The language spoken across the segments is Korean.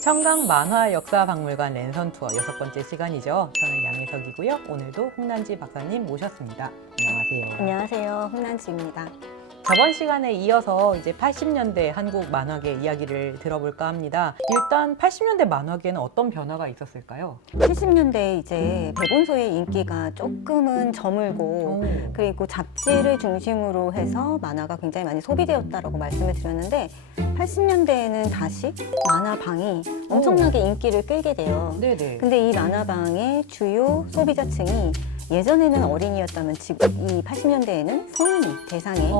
청강 만화역사박물관 랜선 투어 6번째 시간이죠. 저는 양혜석이고요. 오늘도 홍난지 박사님 모셨습니다. 안녕하세요. 안녕하세요. 홍난지입니다. 저번 시간에 이어서 이제 80년대 한국 만화계 이야기를 들어볼까 합니다. 일단 80년대 만화계는 어떤 변화가 있었을까요? 70년대에 이제 대본소의 인기가 조금은 저물고 그리고 잡지를 중심으로 해서 만화가 굉장히 많이 소비되었다라고 말씀을 드렸는데 80년대에는 다시 만화방이 엄청나게 인기를 끌게 돼요. 네네. 근데 이 만화방의 주요 소비자층이 예전에는 어린이였다면 지금 이 80년대에는 성인이 대상의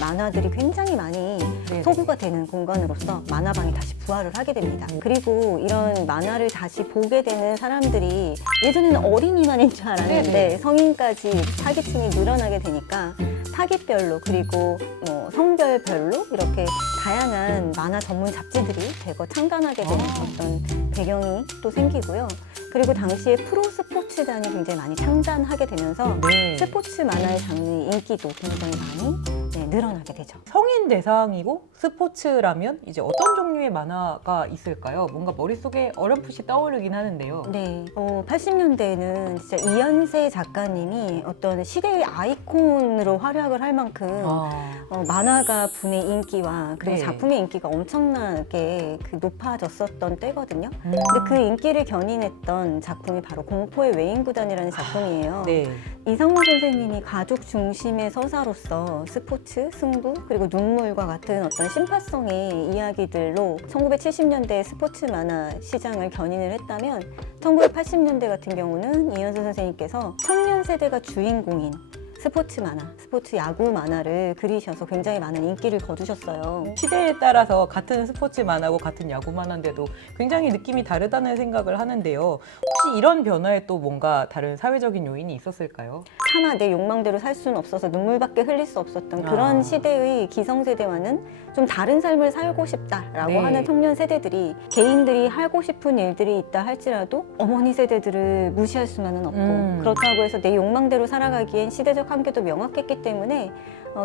만화들이 굉장히 많이 네네. 소구가 되는 공간으로서 만화방이 다시 부활을 하게 됩니다. 그리고 이런 만화를 다시 보게 되는 사람들이 예전에는 어린이만인 줄 알았는데 네네. 성인까지 타깃층이 늘어나게 되니까 타깃별로 그리고 뭐 성별별로 이렇게 다양한 만화 전문 잡지들이 대거 창간하게 되는 어떤 배경이 또 생기고요. 그리고 당시에 프로 스포츠단이 굉장히 많이 창단하게 되면서 네. 스포츠 만화의 장르의 인기도 굉장히 많이 늘어나게 되죠. 성인 대상이고 스포츠라면 이제 어떤 종류의 만화가 있을까요? 뭔가 머릿속에 어렴풋이 떠오르긴 하는데요. 네, 80년대에는 진짜 이현세 작가님이 어떤 시대의 아이콘으로 활약을 할 만큼 만화가 분의 인기와 그리고 네. 작품의 인기가 엄청나게 높아졌었던 때거든요. 근데 그 인기를 견인했던 작품이 바로 공포의 외인구단이라는 작품이에요. 네. 이상문 선생님이 가족 중심의 서사로서 스포츠, 승부, 그리고 눈물과 같은 어떤 심파성의 이야기들로 1970년대 스포츠 만화 시장을 견인을 했다면 1980년대 같은 경우는 이현세 선생님께서 청년 세대가 주인공인 스포츠 만화, 스포츠 야구 만화를 그리셔서 굉장히 많은 인기를 거두셨어요. 시대에 따라서 같은 스포츠 만화고 같은 야구 만화인데도 굉장히 느낌이 다르다는 생각을 하는데요. 혹시 이런 변화에 또 뭔가 다른 사회적인 요인이 있었을까요? 차마 내 욕망대로 살 수는 없어서 눈물밖에 흘릴 수 없었던 그런 시대의 기성세대와는 좀 다른 삶을 살고 싶다라고 네. 하는 청년 세대들이 개인들이 하고 싶은 일들이 있다 할지라도 어머니 세대들을 무시할 수만은 없고 그렇다고 해서 내 욕망대로 살아가기엔 시대적 한계도 명확했기 때문에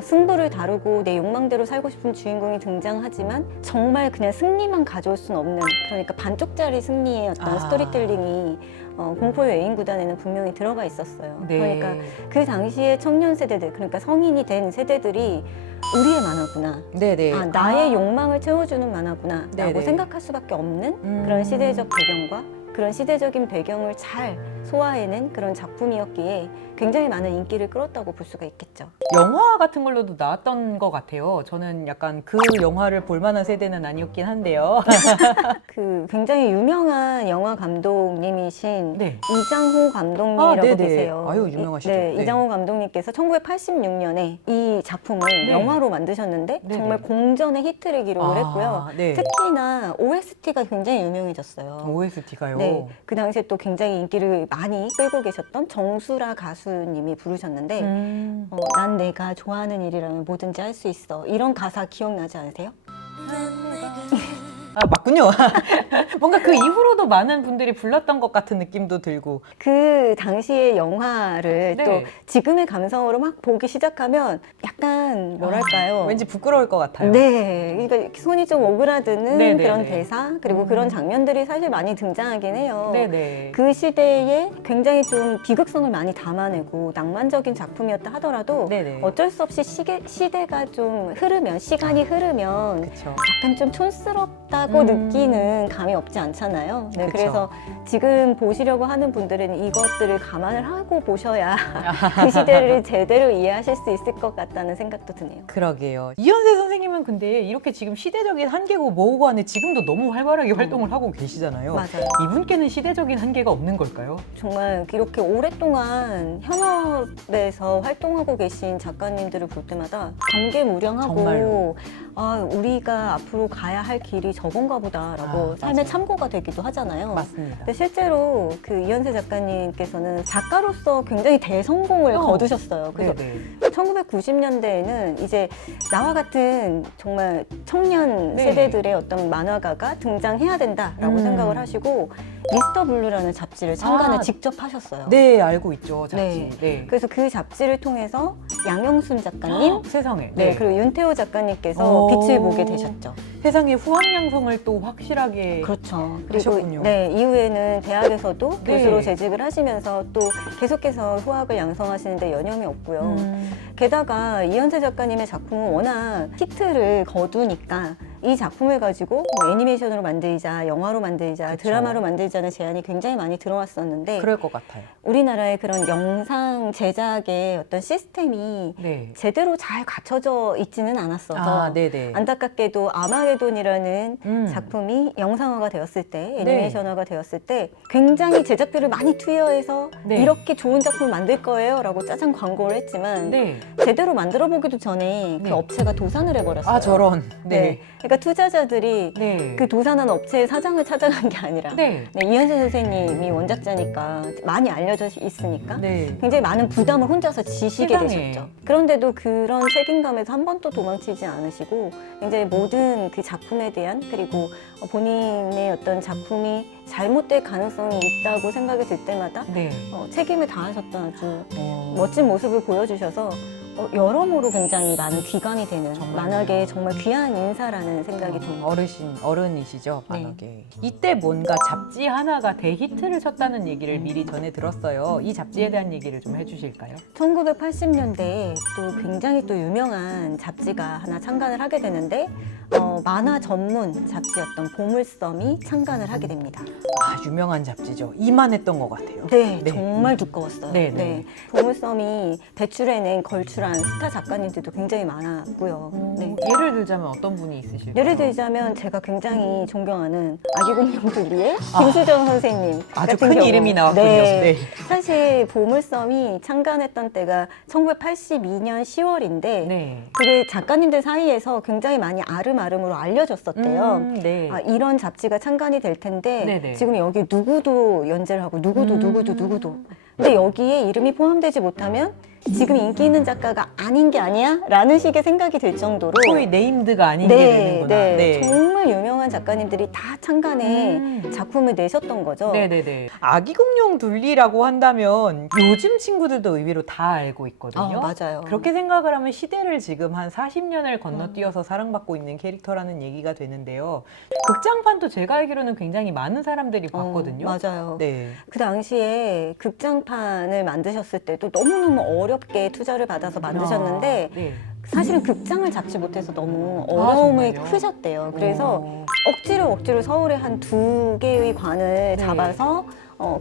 승부를 다루고 내 욕망대로 살고 싶은 주인공이 등장하지만 정말 그냥 승리만 가져올 수는 없는 그러니까 반쪽짜리 승리의 어떤 스토리텔링이 공포의 외인구단에는 분명히 들어가 있었어요. 네. 그러니까 그 당시에 청년 세대들 그러니까 성인이 된 세대들이 우리의 만화구나. 네네. 나의 욕망을 채워주는 만화구나 라고 네네. 생각할 수밖에 없는 그런 시대적 배경과 그런 시대적인 배경을 잘 소화해낸 그런 작품이었기에 굉장히 많은 인기를 끌었다고 볼 수가 있겠죠. 영화 같은 걸로도 나왔던 것 같아요. 저는 약간 그 영화를 볼 만한 세대는 아니었긴 한데요. 그 굉장히 유명한 영화 감독님이신 네. 이장호 감독님이라고 네네. 계세요. 아유, 유명하시죠. 네, 네. 이장호 감독님께서 1986년에 이 작품을 네. 영화로 만드셨는데 네네. 정말 공전의 히트를 기록을 했고요. 네. 특히나 OST가 굉장히 유명해졌어요. OST가요. 네, 그 당시에 또 굉장히 인기를 많이 끌고 계셨던 정수라 가수님이 부르셨는데 난 내가 좋아하는 일이라면 뭐든지 할 수 있어 이런 가사 기억나지 않으세요? 맞군요. 뭔가 그 이후로도 많은 분들이 불렀던 것 같은 느낌도 들고. 그 당시의 영화를 네. 또 지금의 감성으로 막 보기 시작하면 약간 뭐랄까요? 왠지 부끄러울 것 같아요. 네, 그러니까 손이 좀 오그라드는 네네네. 그런 대사 그리고 그런 장면들이 사실 많이 등장하긴 해요. 네네. 그 시대에 굉장히 좀 비극성을 많이 담아내고 낭만적인 작품이었다 하더라도 네네. 어쩔 수 없이 시대가 좀 흐르면 시간이 흐르면 그렇죠. 약간 좀 촌스럽다고 느끼는 감이 없지 않잖아요. 네, 그쵸. 그래서 지금 보시려고 하는 분들은 이것들을 감안을 하고 보셔야 그 시대를 제대로 이해하실 수 있을 것 같다는 생각도 드네요. 그러게요. 이현세 선생님은 근데 이렇게 지금 시대적인 한계고 뭐고 하는데 지금도 너무 활발하게 활동을 하고 계시잖아요. 맞아요. 이분께는 시대적인 한계가 없는 걸까요? 정말 이렇게 오랫동안 현업에서 활동하고 계신 작가님들을 볼 때마다 감개무량하고 정말로. 우리가 앞으로 가야 할 길이 저건가 보다라고 삶의 맞아요. 참고가 되기도 하잖아요. 맞습니다. 근데 실제로 그 이현세 작가님께서는 작가로서 굉장히 대성공을 거두셨어요. 그래서 네네. 1990년대에는 이제 나와 같은 정말 청년 네. 세대들의 어떤 만화가가 등장해야 된다라고 생각을 하시고 미스터 블루라는 잡지를 창간을 아, 직접 하셨어요. 네, 알고 있죠, 잡지. 네. 그래서 그 잡지를 통해서 양영순 작가님, 세상에. 네, 그리고 윤태호 작가님께서 오. 빛을 보게 되셨죠. 세상에 후황양성을 또 확실하게 그렇죠. 그리고 하셨군요. 네, 이후에는 대학에서도 네. 교수로 재직을 하시면서 또 계속해서 후학을 양성하시는데 여념이 없고요. 게다가 이현세 작가님의 작품은 워낙 히트를 거두니까 이 작품을 가지고 뭐 애니메이션으로 만들자, 영화로 만들자, 그쵸. 드라마로 만들자는 제안이 굉장히 많이 들어왔었는데 그럴 것 같아요. 우리나라의 그런 영상 제작의 어떤 시스템이 네. 제대로 잘 갖춰져 있지는 않았어서 아, 네네. 안타깝게도 아마게돈이라는 음. 작품이 영상화가 되었을 때, 애니메이션화가 되었을 때 굉장히 제작비를 많이 투여해서 네. 이렇게 좋은 작품을 만들 거예요 라고 짜장 광고를 했지만 네. 제대로 만들어 보기도 전에 네. 그 업체가 도산을 해버렸어요. 아, 저런. 네. 그러니까 투자자들이 네. 그 도산한 업체의 사장을 찾아간 게 아니라 네. 네, 이현세 선생님이 원작자니까 많이 알려져 있으니까 네. 굉장히 많은 부담을 혼자서 지시게 세상에. 되셨죠. 그런데도 그런 책임감에서 한 번도 도망치지 않으시고 굉장히 모든 그 작품에 대한 그리고 본인의 어떤 작품이 잘못될 가능성이 있다고 생각이 들 때마다 네. 책임을 다하셨던 아주 어. 멋진 모습을 보여주셔서 여러모로 굉장히 많은 귀감이 되는 정말요. 만화계의 정말 귀한 인사라는 생각이 듭니다. 어른이시죠, 네. 만화계. 이때 뭔가 잡지 하나가 대히트를 쳤다는 얘기를 미리 전해 들었어요. 이 잡지에 대한 얘기를 좀 해주실까요? 1980년대에 또 굉장히 또 유명한 잡지가 하나 창간을 하게 되는데 만화 전문 잡지였던 보물섬이 창간을 하게 됩니다. 아, 유명한 잡지죠. 이만했던 것 같아요. 네, 네. 정말 두꺼웠어요. 네, 네. 보물섬이 배출해낸 걸출한 스타 작가님들도 굉장히 많았고요. 네. 예를 들자면 어떤 분이 있으실까요? 예를 들자면 제가 굉장히 존경하는 아기공룡들리의 김수정 선생님 아주 같은 큰 경우. 이름이 나왔군요. 네. 네. 사실 보물섬이 창간했던 때가 1982년 10월인데 네. 그게 작가님들 사이에서 굉장히 많이 아름아름으로 알려졌었대요. 네. 아, 이런 잡지가 창간이 될 텐데 네네. 지금 여기 누구도 연재를 하고 누구도 근데 여기에 이름이 포함되지 못하면 지금 인기 있는 작가가 아닌 게 아니야? 라는 식의 생각이 들 정도로 소위 네임드가 아닌 게 되는구나. 네. 정말 유명한 작가님들이 다 창간에 작품을 내셨던 거죠. 네네네. 아기공룡 둘리라고 한다면 요즘 친구들도 의외로 다 알고 있거든요. 맞아요. 그렇게 생각을 하면 시대를 지금 한 40년을 건너뛰어서 사랑받고 있는 캐릭터라는 얘기가 되는데요. 극장판도 제가 알기로는 굉장히 많은 사람들이 봤거든요. 맞아요. 네. 그 당시에 극장판을 만드셨을 때도 너무너무 어렵게 투자를 받아서 만드셨는데 네. 사실은 극장을 잡지 못해서 너무 어려움이 정말요? 크셨대요. 그래서 억지로 서울에 한 2개의 관을 잡아서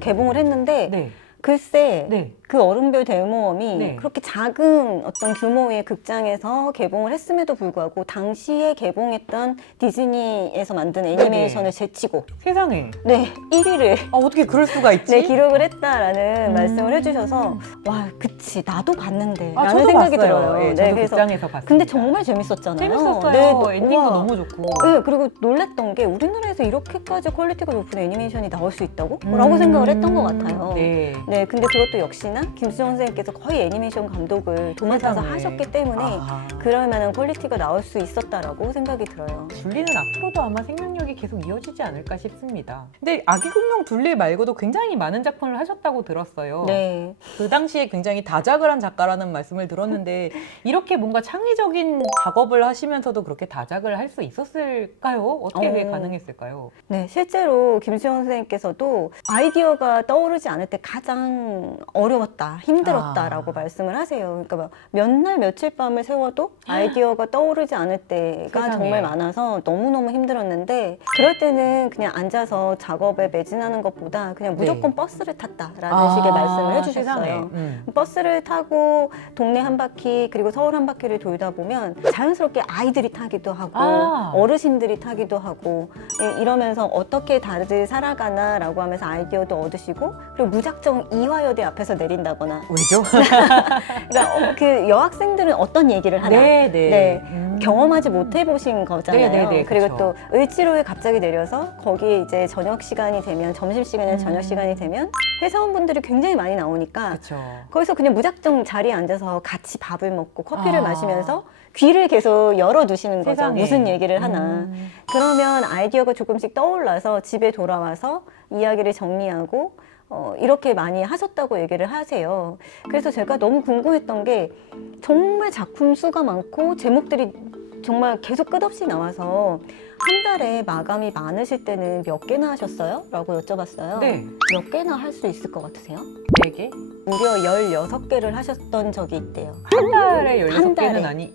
개봉을 했는데 네. 글쎄 네. 그 얼음별 대모험이 네. 그렇게 작은 어떤 규모의 극장에서 개봉을 했음에도 불구하고 당시에 개봉했던 디즈니에서 만든 애니메이션을 제치고 세상에. 네 1위를 아, 어떻게 그럴 수가 있지? 네, 기록을 했다라는 말씀을 해주셔서 와 그치 나도 봤는데 아, 라는 저도 생각이 봤어요. 들어요. 예, 저도 극장에서 봤어요. 근데 정말 재밌었잖아요. 재밌었어요. 네, 엔딩도 우와. 너무 좋고. 네, 그리고 놀랬던 게 우리나라에서 이렇게까지 퀄리티가 높은 애니메이션이 나올 수 있다고? 라고 생각을 했던 것 같아요. 네. 네, 근데 그것도 역시나 김수정 선생님께서 거의 애니메이션 감독을 도맡아서 세상에. 하셨기 때문에 아하. 그럴 만한 퀄리티가 나올 수 있었다라고 생각이 들어요. 둘리는 앞으로도 아마 생명력이 계속 이어지지 않을까 싶습니다. 근데 아기공룡 둘리 말고도 굉장히 많은 작품을 하셨다고 들었어요. 네. 그 당시에 굉장히 다작을 한 작가라는 말씀을 들었는데 이렇게 뭔가 창의적인 작업을 하시면서도 그렇게 다작을 할 수 있었을까요? 어떻게 그게 가능했을까요? 네, 실제로 김수영 선생님께서도 아이디어가 떠오르지 않을 때 가장 어려웠다, 힘들었다라고 말씀을 하세요. 그러니까 몇 날 며칠 밤을 세워도 아이디어가 떠오르지 않을 때가 세상에. 정말 많아서 너무너무 힘들었는데 그럴 때는 그냥 앉아서 작업에 매진하는 것보다 그냥 무조건 버스를 탔다라는 식의 말씀을 해주셨어요. 버스를 타고 동네 한 바퀴 그리고 서울 한 바퀴를 돌다 보면 자연스럽게 아이들이 타기도 하고 어르신들이 타기도 하고 이러면서 어떻게 다들 살아가나라고 하면서 아이디어도 얻으시고 그리고 무작정 이화여대 앞에서 내린다거나 왜죠? 그러니까 그 여학생들은 어떤 얘기를 하나 네. 경험하지 못해 보신 거잖아요. 네네네, 그리고 그쵸. 또 을지로에 갑자기 내려서 거기에 이제 저녁 시간이 되면 점심 시간이나 저녁 시간이 되면 회사원분들이 굉장히 많이 나오니까 그렇죠. 거기서 그냥 무작정 자리에 앉아서 같이 밥을 먹고 커피를 아. 마시면서 귀를 계속 열어두시는 거죠. 세상에. 무슨 얘기를 하나. 그러면 아이디어가 조금씩 떠올라서 집에 돌아와서 이야기를 정리하고 이렇게 많이 하셨다고 얘기를 하세요. 그래서 제가 너무 궁금했던 게 정말 작품 수가 많고 제목들이 정말 계속 끝없이 나와서 한 달에 마감이 많으실 때는 몇 개나 하셨어요? 라고 여쭤봤어요. 네. 몇 개나 할 수 있을 것 같으세요? 4개? 무려 16개를 하셨던 적이 있대요. 한 달에 한 16개는 달에. 아니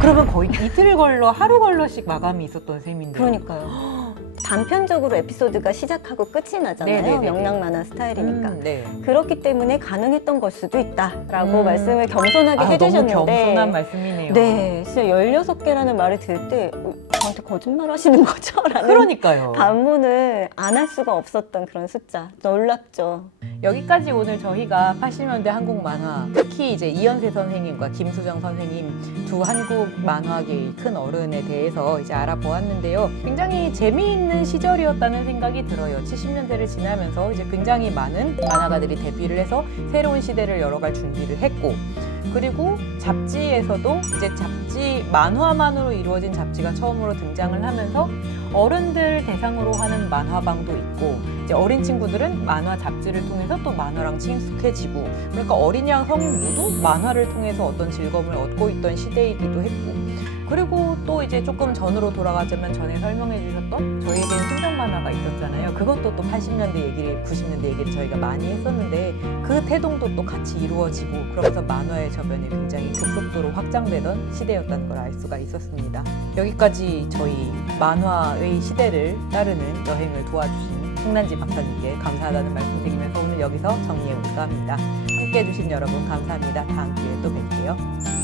그러면 거의 이틀 걸러 하루 걸러씩 마감이 있었던 셈인데요. 그러니까요. 단편적으로 에피소드가 시작하고 끝이 나잖아요. 네네네네. 명랑 만화 스타일이니까. 네. 그렇기 때문에 가능했던 걸 수도 있다라고 말씀을 겸손하게 너무 해주셨는데 겸손한 말씀이네요. 네, 진짜 16개라는 말을 들을 때 저한테 거짓말 하시는 거죠? 라는 그러니까요. 반문을 안 할 수가 없었던 그런 숫자. 놀랍죠. 여기까지 오늘 저희가 80년대 한국 만화, 특히 이제 이현세 선생님과 김수정 선생님 두 한국 만화계의 큰 어른에 대해서 이제 알아보았는데요. 굉장히 재미있는 시절이었다는 생각이 들어요. 70년대를 지나면서 이제 굉장히 많은 만화가들이 데뷔를 해서 새로운 시대를 열어갈 준비를 했고, 그리고 잡지에서도 이제 잡지 만화만으로 이루어진 잡지가 처음으로 등장을 하면서 어른들 대상으로 하는 만화방도 있고, 이제 어린 친구들은 만화 잡지를 통해서 또 만화랑 친숙해지고, 그러니까 어린 양 성인 모두 만화를 통해서 어떤 즐거움을 얻고 있던 시대이기도 했고, 그리고 또 이제 조금 전으로 돌아가자면 전에 설명해 주셨던 저희에겐 순정 만화가 있었잖아요. 그것도 또 80년대 얘기를, 90년대 얘기를 저희가 많이 했었는데 그 태동도 또 같이 이루어지고, 그러면서 만화의 저변이 굉장히 급속도로 확장되던 시대였다는 걸 알 수가 있었습니다. 여기까지 저희 만화의 시대를 따르는 여행을 도와주신 홍난지 박사님께 감사하다는 말씀 드리면서 오늘 여기서 정리해 볼까 합니다. 함께 해주신 여러분 감사합니다. 다음 기회에 또 뵐게요.